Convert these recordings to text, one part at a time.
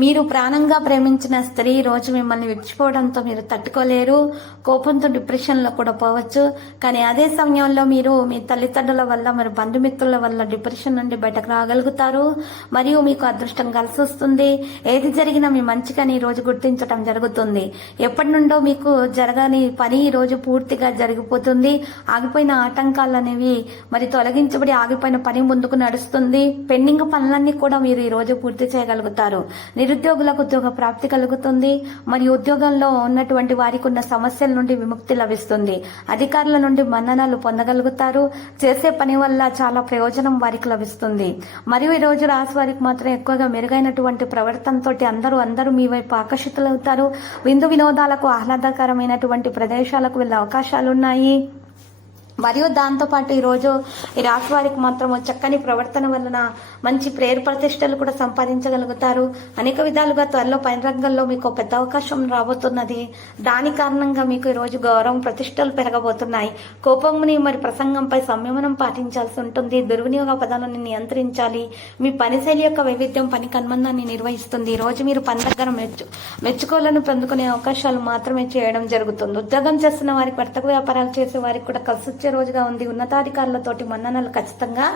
మీరు ప్రాణంగా ప్రేమించిన స్త్రీ రోజు మిమ్మల్ని విడిచిపోవడంతో మీరు తట్టుకోలేరు. కోపంతో డిప్రెషన్లో కూడా పోవచ్చు. కానీ అదే సమయంలో మీరు మీ తల్లిదండ్రుల వల్ల మరి బంధుమిత్రుల వల్ల డిప్రెషన్ నుండి బయటకు రాగలుగుతారు. మరియు మీకు అదృష్టం కలిసి వస్తుంది. ఏది జరిగినా మీ మంచిగాని ఈ రోజు గుర్తించడం జరుగుతుంది. ఎప్పటి నుండో మీకు జరగని పని ఈ రోజు పూర్తిగా జరిగిపోతుంది. ఆగిపోయిన ఆటంకాలు అనేవి మరి తొలగించబడి ఆగిపోయిన పని ముందుకు నడుస్తుంది. పెండింగ్ పనులన్నీ కూడా మీరు ఈ రోజు పూర్తి చేయగలుగుతారు. నిరుద్యోగులకు ఉద్యోగ ప్రాప్తి కలుగుతుంది మరియు ఉద్యోగంలో ఉన్నటువంటి వారికి ఉన్న సమస్యల నుండి విముక్తి లభిస్తుంది. అధికారుల నుండి మన్ననలు పొందగలుగుతారు. చేసే పని వల్ల చాలా ప్రయోజనం వారికి లభిస్తుంది. మరియు ఈ రోజు రాసి వారికి మాత్రం ఎక్కువగా మెరుగైనటువంటి ప్రవర్తనతో అందరూ అందరూ మీ వైపు ఆకర్షితులవుతారు. విందు వినోదాలకు ఆహ్లాదకరమైనటువంటి ప్రదేశాలకు వెళ్ళే అవకాశాలు ఉన్నాయి మరియు దాంతోపాటు ఈరోజు ఈ రాశి వారికి మాత్రం చక్కని ప్రవర్తన వలన మంచి ప్రేరు ప్రతిష్టలు కూడా సంపాదించగలుగుతారు. అనేక విధాలుగా త్వరలో పని రంగంలో మీకు పెద్ద అవకాశం రాబోతున్నది. దాని కారణంగా మీకు ఈరోజు గౌరవం ప్రతిష్టలు పెరగబోతున్నాయి. కోపముని మరి ప్రసంగంపై సంయమనం పాటించాల్సి ఉంటుంది. దుర్వినియోగ పదాలను నియంత్రించాలి. మీ పని శైలి యొక్క వైవిధ్యం పని కన్మందాన్ని నిర్వహిస్తుంది. ఈరోజు రోజు మీరు పని దగ్గర మెచ్చు మెచ్చుకోలను పొందుకునే అవకాశాలు మాత్రమే చేయడం జరుగుతుంది. ఉద్యోగం చేస్తున్న వారికి వర్తక వ్యాపారాలు చేసే వారికి కూడా కలిసి వచ్చే రోజుగా ఉంది. ఉన్నతాధికారులతోటి మన్ననలు ఖచ్చితంగా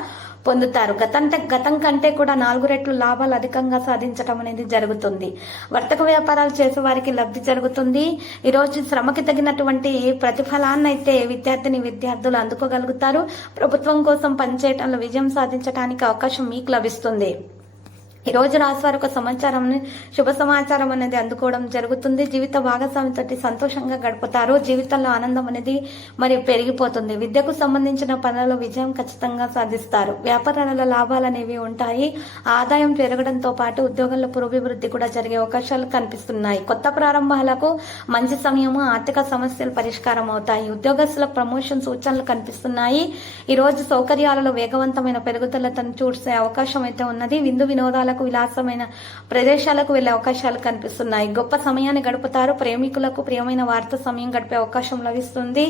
పొందుతారు. గతంటే గతం కంటే కూడా నాలుగు రెట్లు లాభాలు అధికంగా సాధించడం అనేది జరుగుతుంది. వర్తక వ్యాపారాలు చేసే వారికి లబ్ధి జరుగుతుంది. ఈ రోజు శ్రమకి తగినటువంటి ప్రతిఫలాన్నైతే విద్యార్థిని విద్యార్థులు అందుకోగలుగుతారు. ప్రభుత్వం కోసం పనిచేయటంలో విజయం సాధించడానికి అవకాశం మీకు లభిస్తుంది. ఈ రోజు రాశి వారి ఒక సమాచారం శుభ సమాచారం అనేది అందుకోవడం జరుగుతుంది. జీవిత భాగస్వామితో సంతోషంగా గడుపుతారు. జీవితంలో ఆనందం అనేది మరి పెరిగిపోతుంది. విద్యకు సంబంధించిన పనులలో విజయం ఖచ్చితంగా సాధిస్తారు. వ్యాపారాలలో లాభాలు అనేవి ఉంటాయి. ఆదాయం పెరగడంతో పాటు ఉద్యోగంలో పురోభివృద్ధి కూడా జరిగే అవకాశాలు కనిపిస్తున్నాయి. కొత్త ప్రారంభాలకు మంచి సమయము ఆర్థిక సమస్యలు పరిష్కారం అవుతాయి. ఉద్యోగస్తులకు ప్రమోషన్ సూచనలు కనిపిస్తున్నాయి. ఈ రోజు సౌకర్యాలలో వేగవంతమైన పెరుగుదలను చూసే అవకాశం అయితే ఉన్నది. విందు వినోదాలకు విలాసమైన ప్రదేశాలకు వెళ్ళే అవకాశాలు కనిపిస్తున్నాయి. గొప్ప సమయాన్ని గడుపుతారు. ప్రేమికులకు ప్రియమైన వారితో సమయం గడిపే అవకాశం లభిస్తుంది.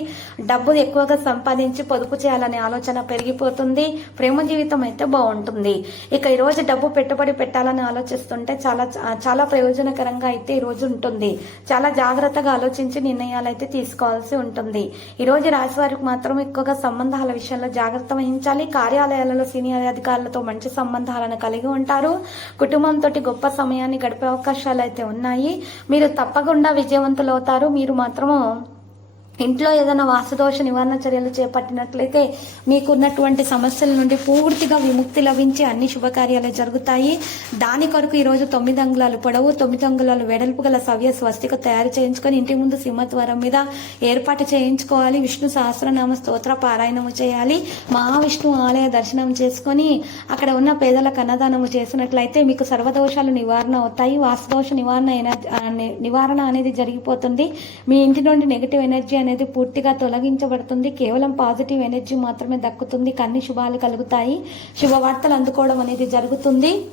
డబ్బు ఎక్కువగా సంపాదించి పొదుపు చేయాలనే ఆలోచన పెరిగిపోతుంది. ప్రేమ జీవితం అయితే బాగుంటుంది. ఇక ఈ రోజు డబ్బు పెట్టుబడి పెట్టాలని ఆలోచిస్తుంటే చాలా చాలా ప్రయోజనకరంగా అయితే ఈ రోజు ఉంటుంది. చాలా జాగ్రత్తగా ఆలోచించి నిర్ణయాలు అయితే తీసుకోవాల్సి ఉంటుంది. ఈ రోజు రాశి వారికి మాత్రం ఎక్కువగా సంబంధాల విషయంలో జాగ్రత్త వహించాలి. కార్యాలయాలలో సీనియర్ అధికారులతో మంచి సంబంధాలను కలిగి ఉంటారు. కుటుంబంతో గొప్ప సమయాన్ని గడిపే అవకాశాలు అయితే ఉన్నాయి. మీరు తప్పకుండా విజయవంతులు అవుతారు మీరు మాత్రము ఇంట్లో ఏదైనా వాసుదోష నివారణ చర్యలు చేపట్టినట్లయితే మీకున్నటువంటి సమస్యల నుండి పూర్తిగా విముక్తి లభించి అన్ని శుభకార్యాలు జరుగుతాయి. దాని కొరకు ఈరోజు తొమ్మిది అంగుళాలు పొడవు తొమ్మిది అంగుళాలు వెడల్పు గల సవ్య స్వస్తిక తయారు చేయించుకొని ఇంటి ముందు సింహద్వారం మీద ఏర్పాటు చేయించుకోవాలి. విష్ణు సహస్రనామ స్తోత్ర పారాయణము చేయాలి. మహావిష్ణు ఆలయ దర్శనం చేసుకొని అక్కడ ఉన్న పేదలకు అన్నదానము చేసినట్లయితే మీకు సర్వదోషాలు నివారణ అవుతాయి. వాసుదోష నివారణ ఎనర్జీ నివారణ అనేది జరిగిపోతుంది. మీ ఇంటి నుండి నెగిటివ్ ఎనర్జీ అనేది పూర్తిగా తొలగించబడుతుంది. కేవలం పాజిటివ్ ఎనర్జీ మాత్రమే దక్కుతుంది. కన్ని శుభాలు కలుగుతాయి. శుభవార్తలు అందుకోవడం అనేది జరుగుతుంది.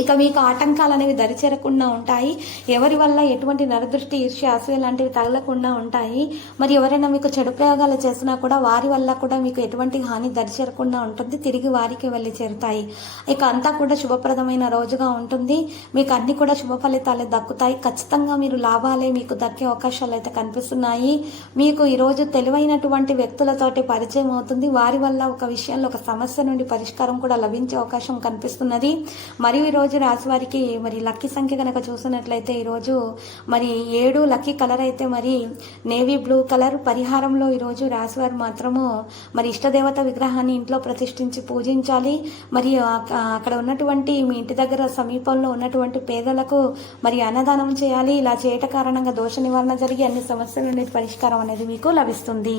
ఇక మీకు ఆటంకాలు అనేవి దరిచేరకుండా ఉంటాయి. ఎవరి వల్ల ఎటువంటి నరదృష్టి ఈర్ష్య అసూయ లాంటివి తగలకుండా ఉంటాయి. మరి ఎవరైనా మీకు చెడు ప్రయోగాలు చేసినా కూడా వారి వల్ల కూడా మీకు ఎటువంటి హాని దరిచేరకుండా ఉంటుంది. తిరిగి వారికి వెళ్ళి చేరుతాయి. ఇక అంతా కూడా శుభప్రదమైన రోజుగా ఉంటుంది. మీకు అన్ని కూడా శుభ ఫలితాలే దక్కుతాయి. ఖచ్చితంగా మీరు లాభాలే మీకు దక్కే అవకాశాలు అయితే కనిపిస్తున్నాయి. మీకు ఈరోజు తెలివైనటువంటి వ్యక్తులతోటి పరిచయం అవుతుంది. వారి వల్ల ఒక విషయంలో ఒక సమస్య నుండి పరిష్కారం కూడా లభించే అవకాశం కనిపిస్తున్నది. మరియు ఈరోజు రాశి వారికి మరి లక్కీ సంఖ్య కనుక చూసినట్లయితే ఈరోజు మరి ఏడు లక్కీ కలర్ అయితే మరి నేవీ బ్లూ కలర్ పరిహారంలో ఈరోజు రాశివారు మాత్రము మరి ఇష్టదేవత విగ్రహాన్ని ఇంట్లో ప్రతిష్ఠించి పూజించాలి. మరి అక్కడ ఉన్నటువంటి మీ ఇంటి దగ్గర సమీపంలో ఉన్నటువంటి పేదలకు మరి అన్నదానం చేయాలి. ఇలా చేయట కారణంగా దోష నివారణ జరిగి అన్ని సమస్యల నుండి పరిష్కారం అనేది మీకు లభిస్తుంది.